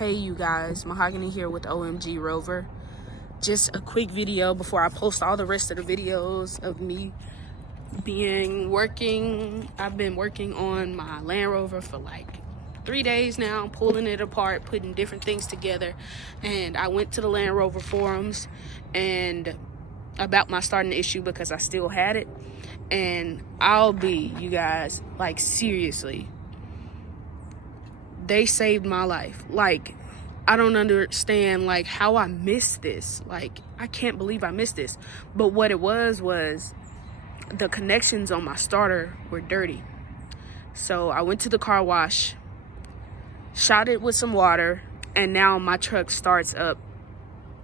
Hey you guys, Mahogany here with OMG Rover. Just a quick video before I post all the rest of the videos of me working. I've been working on my Land Rover for like 3 days now, pulling it apart, putting different things together. And I went to the Land Rover forums and about my starting issue because I still had it. And you guys, like seriously, they saved my life. Like, I don't understand like how I missed this. Like, I can't believe I missed this. But what it was the connections on my starter were dirty. So I went to the car wash, shot it with some water, and now my truck starts up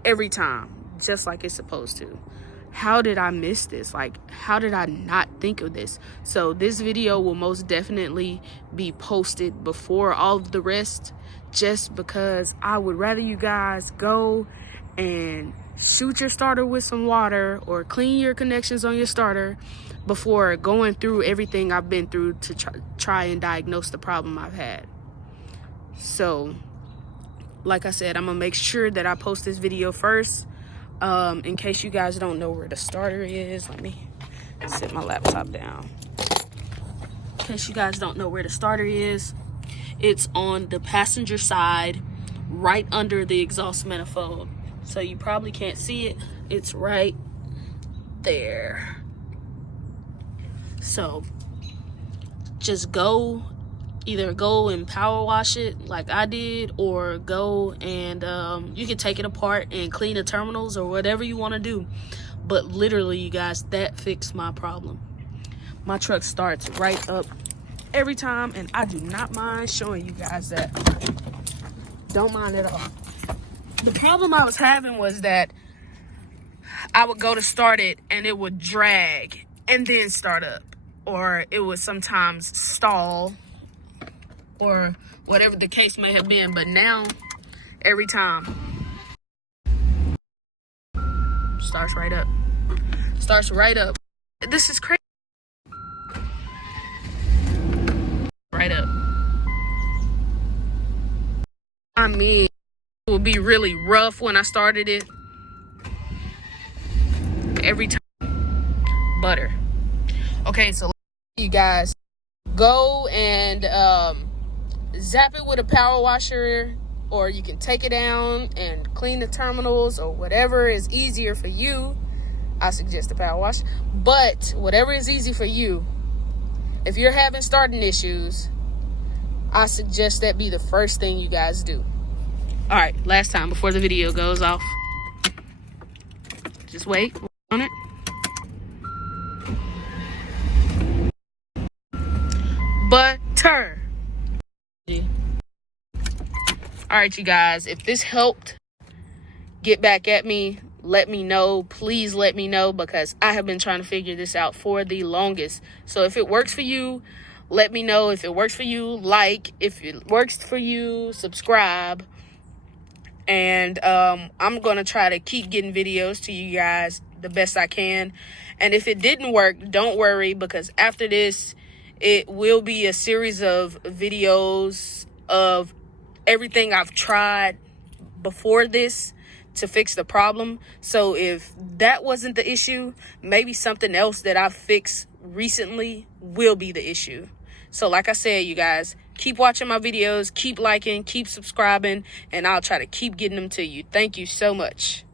every time, just like it's supposed to. How did I miss this? Like, how did I not think of this? So this video will most definitely be posted before all of the rest, just because I would rather you guys go and shoot your starter with some water or clean your connections on your starter before going through everything I've been through to try and diagnose the problem I've had. So like I said, I'm gonna make sure that I post this video first. In case you guys don't know where the starter is, let me sit my laptop down. In case you guys don't know where the starter is, it's on the passenger side, right under the exhaust manifold. So you probably can't see it. It's right there. So just either go and power wash it like I did, or go and you can take it apart and clean the terminals or whatever you want to do. But literally, you guys, that fixed my problem. My truck starts right up every time, and I do not mind showing you guys that. Don't mind at all. The problem I was having was that I would go to start it and it would drag and then start up, or it would sometimes stall, or whatever the case may have been. But now, every time, starts right up. Starts right up. This is crazy. Right up. I mean, it would be really rough when I started it. Every time. Butter. Okay, so you guys, go and zap it with a power washer, or you can take it down and clean the terminals, or whatever is easier for you. I suggest the power wash, but whatever is easy for you. If you're having starting issues, I suggest that be the first thing you guys do. All right, last time before the video goes off. Just wait on it. Butter. All right, you guys, if this helped, get back at me. Let me know. Please let me know, because I have been trying to figure this out for the longest. So if it works for you, let me know. If it works for you, like. If it works for you, subscribe. And I'm going to try to keep getting videos to you guys the best I can. And if it didn't work, don't worry, because after this, it will be a series of videos of everything I've tried before this to fix the problem. So if that wasn't the issue, maybe something else that I've fixed recently will be the issue. So like I said, you guys, keep watching my videos, keep liking, keep subscribing, and I'll try to keep getting them to you. Thank you so much.